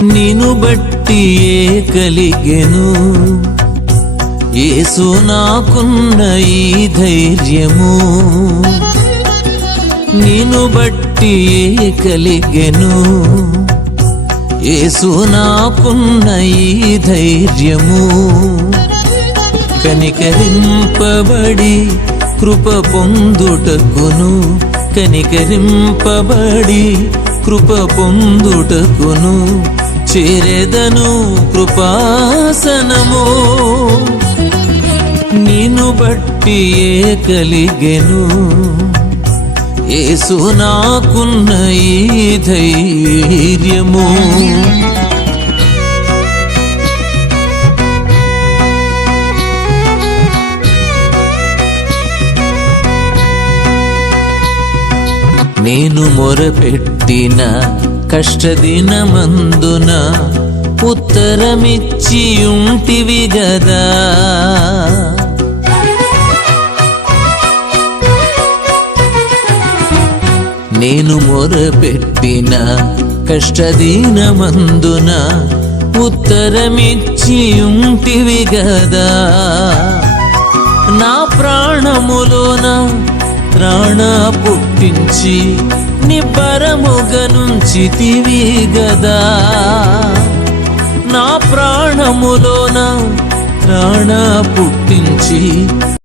నిన్ను బట్టి కలిగెను యేసు నాకున్న ఈ ధైర్యము, నిన్ను బట్టి కలిగెను యేసు నాకున్న ఈ ధైర్యము. కనికరింపబడి కృప పొందుటకును, కనికరింపబడి కృప పొందుటకును చేరెదను కృపాసనము. నిన్ను బట్టి కలిగెను యేసు నాకున్న ఈ ధైర్యము. నేను మొరపెట్టిన కష్టదినమందున ఉత్తరమిచ్చి ఉంటివి గదా, నేను మొరపెట్టిన కష్టదినమందున ఉత్తరమిచ్చి ఉంటివి గదా. నా ప్రాణములోన ప్రాణ పుట్టించి నిబ్బరముగా నుంచితివి గదా, నా ప్రాణములోన ప్రాణ పుట్టించి